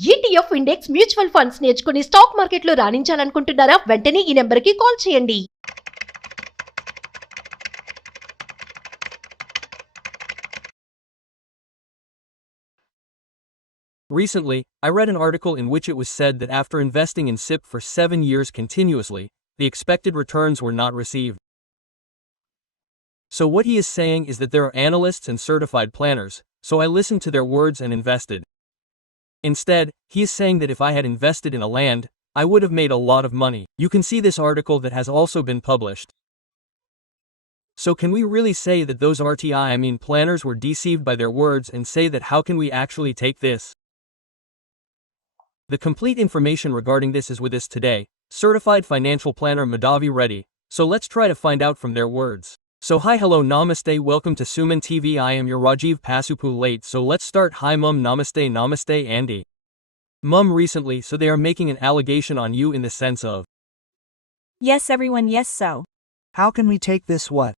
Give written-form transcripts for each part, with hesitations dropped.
ETF index mutual funds నేర్చుకుని stock మార్కెట్లో రాణించాలనుకుంటున్నారా? వెంటనే ఈ నెంబర్కి కాల్ చేయండి. Recently, I read an article in which it was said that after investing in SIP for 7 years continuously, the expected returns were not received. So what he is saying is that there are analysts and certified planners, so I listened to their words and invested. Instead, he is saying that if I had invested in a land, I would have made a lot of money. You can see this article that has also been published. So can we really say that those planners were deceived by their words and say that how can we actually take this? The complete information regarding this is with us today, certified financial planner Madhavi Reddy, so let's try to find out from their words. So hi hello namaste welcome to SumanTV I am your Rajiv Pasupu late so let's start hi mum namaste Andy. Mum recently so they are making an allegation on you in the sense of. Yes everyone yes so. How can we take this what?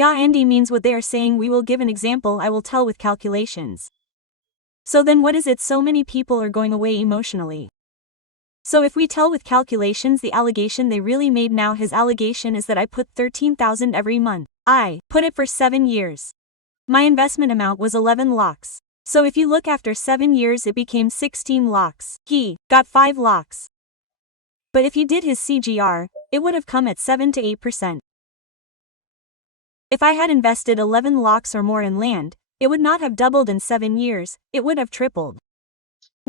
Yeah Andy means what they are saying we will give an example I will tell with calculations. So then what is it so many people are going away emotionally? So if we tell with calculations the allegation they really made now his allegation is that I put 13,000 every month. I put it for 7 years. My investment amount was 11 lakhs. So if you look after 7 years it became 16 lakhs. He got 5 lakhs. But if he did his CGR, it would have come at 7 to 8%. If I had invested 11 lakhs or more in land, it would not have doubled in 7 years, it would have tripled.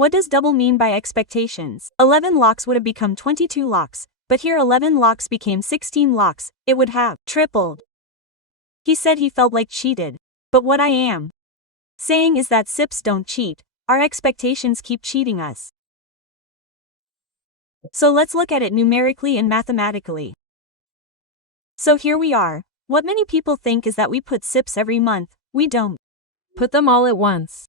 What does double mean by expectations? 11 lakhs would have become 22 lakhs, but here 11 lakhs became 16 lakhs, it would have tripled. He said he felt like cheated. But what I am saying is that SIPs don't cheat, our expectations keep cheating us. So let's look at it numerically and mathematically. So here we are. What many people think is that we put SIPs every month, we don't. Put them all at once.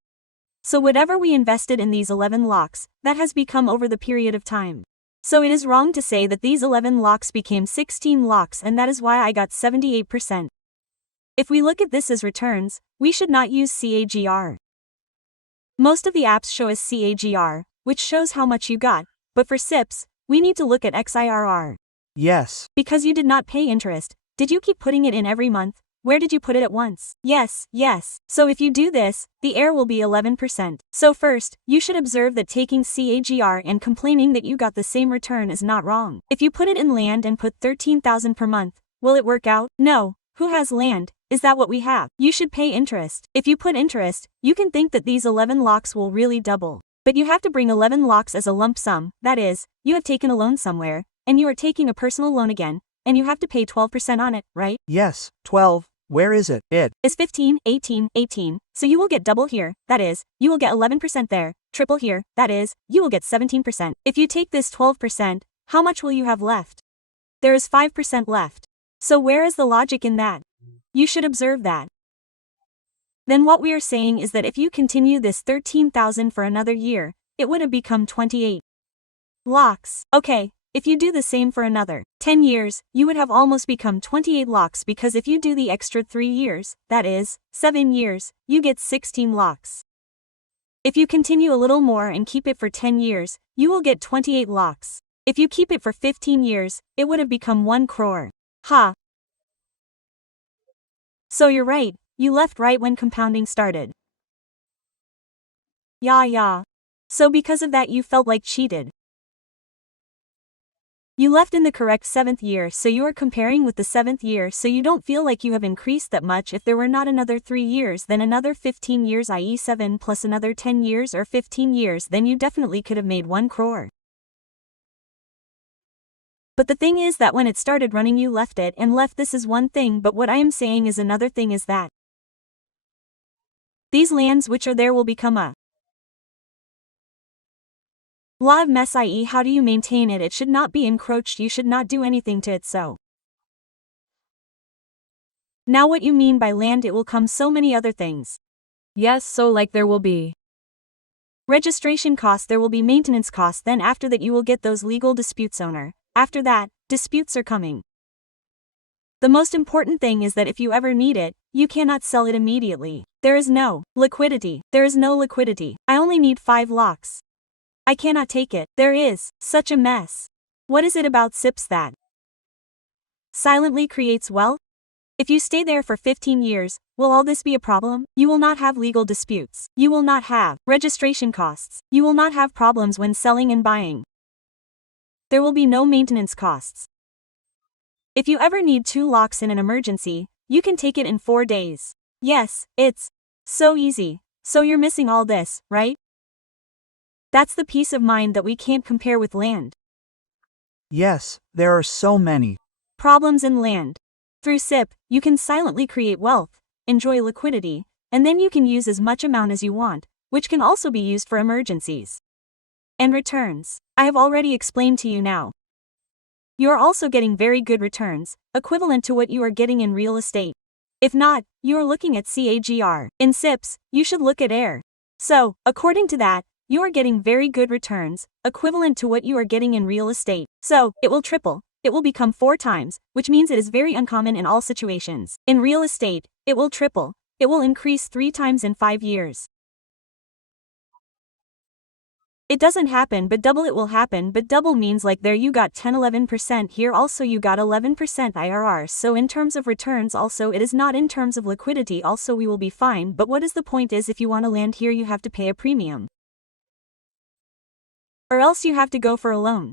So whatever we invested in these 11 lakhs, that has become over the period of time. So it is wrong to say that these 11 lakhs became 16 lakhs and that is why I got 78%. If we look at this as returns, we should not use CAGR. Most of the apps show us CAGR, which shows how much you got, but for SIPs, we need to look at XIRR. Yes. Because you did not pay interest, did you keep putting it in every month? Where did you put it at once? Yes. So if you do this, the error will be 11%. So first, you should observe that taking CAGR and complaining that you got the same return is not wrong. If you put it in land and put 13,000 per month, will it work out? No. Who has land? Is that what we have? You should pay interest. If you put interest, you can think that these 11 lakhs will really double. But you have to bring 11 lakhs as a lump sum, that is, you have taken a loan somewhere, and you are taking a personal loan again, and you have to pay 12% on it, right? Yes, 12. Where is it? It is 15, 18. So you will get double here, that is, you will get 11% there, triple here, that is, you will get 17%. If you take this 12%, how much will you have left? There is 5% left. So where is the logic in that? You should observe that. Then what we are saying is that if you continue this 13,000 for another year, it would have become 28 lakhs. Okay. If you do the same for another 10 years, you would have almost become 28 lakhs because if you do the extra 3 years, that is, 7 years, you get 16 lakhs. If you continue a little more and keep it for 10 years, you will get 28 lakhs. If you keep it for 15 years, it would have become 1 crore. Ha! So you're right, you left right when compounding started. Yeah. So because of that you felt like cheated. You left in the correct 7th year so you are comparing with the 7th year so you don't feel like you have increased that much if there were not another 3 years then another 15 years i.e. 7 plus another 10 years or 15 years then you definitely could have made 1 crore. But the thing is that when it started running you left it and left this is one thing but what I am saying is another thing is that these lands which are there will become a law of mess i.e. how do you maintain it? It should not be encroached, you should not do anything to it so. Now what you mean by land it will come so many other things. Yes so like there will be registration costs there will be maintenance costs then after that you will get those legal disputes owner. After that, disputes are coming. The most important thing is that if you ever need it, you cannot sell it immediately. There is no liquidity. I only need 5 lakhs. I cannot take it. There is such a mess. What is it about SIPs that silently creates wealth? If you stay there for 15 years, will all this be a problem? You will not have legal disputes. You will not have registration costs. You will not have problems when selling and buying. There will be no maintenance costs. If you ever need 2 locks in an emergency, you can take it in 4 days. Yes, it's so easy. So you're missing all this, right? That's the peace of mind that we can't compare with land. Yes, there are so many Problems in land. Through SIP, you can silently create wealth, enjoy liquidity, and then you can use as much amount as you want, which can also be used for emergencies. And returns. I have already explained to you now. You are also getting very good returns, equivalent to what you are getting in real estate. If not, you are looking at CAGR. In SIPs, you should look at AIR. So, according to that, you are getting very good returns, equivalent to what you are getting in real estate. So, it will triple. It will become 4 times, which means it is very uncommon in all situations. In real estate, it will triple. It will increase 3 times in 5 years. It doesn't happen, but double it will happen, but double means like there you got 10-11%, here also you got 11% IRR, so in terms of returns also it is not in terms of liquidity also we will be fine, but what is the point is if you want to land here you have to pay a premium. Or else you have to go for a loan.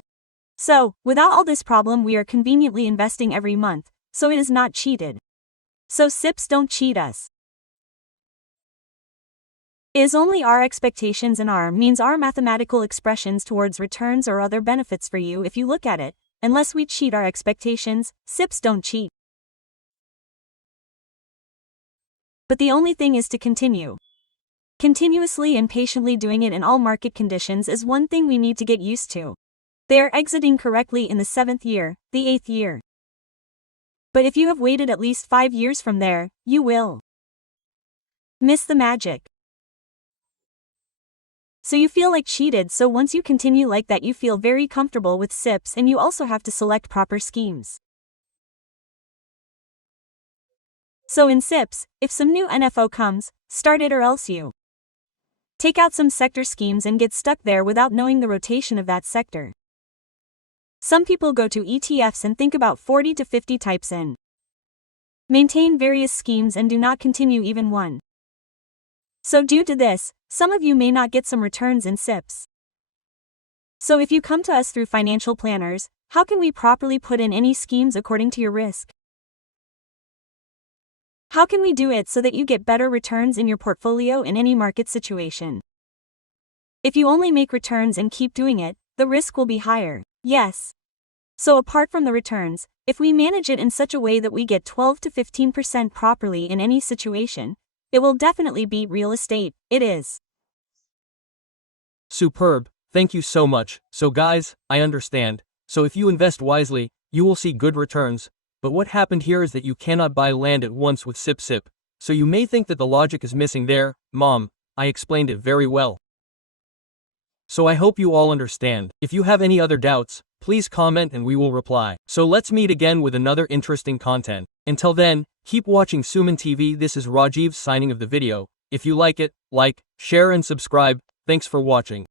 So, without all this problem we are conveniently investing every month, so it is not cheated. So SIPs don't cheat us. It is only our expectations and our means our mathematical expressions towards returns or other benefits for you if you look at it, unless we cheat our expectations, SIPs don't cheat. But the only thing is to continue. Continuously and patiently doing it in all market conditions is one thing we need to get used to. They are exiting correctly in the 7th year, the 8th year. But if you have waited at least 5 years from there, you will miss the magic. So you feel like cheated, so once you continue like that you feel very comfortable with SIPs and you also have to select proper schemes. So in SIPs, if some new NFO comes, start it or else you take out some sector schemes and get stuck there without knowing the rotation of that sector. Some people go to ETFs and think about 40 to 50 types in. Maintain various schemes and do not continue even one. So due to this, some of you may not get some returns in SIPs. So if you come to us through financial planners, how can we properly put in any schemes according to your risk? How can we do it so that you get better returns in your portfolio in any market situation? If you only make returns and keep doing it, the risk will be higher. Yes. So apart from the returns, if we manage it in such a way that we get 12 to 15% properly in any situation, it will definitely beat real estate. It is. Superb, thank you so much. So guys, I understand. So if you invest wisely, you will see good returns. But what happened here is that you cannot buy land at once with SIP. So you may think that the logic is missing there. Mom, I explained it very well. So I hope you all understand. If you have any other doubts, please comment and we will reply. So let's meet again with another interesting content. Until then, keep watching SumanTV. This is Rajiv signing of the video. If you like it, like, share and subscribe. Thanks for watching.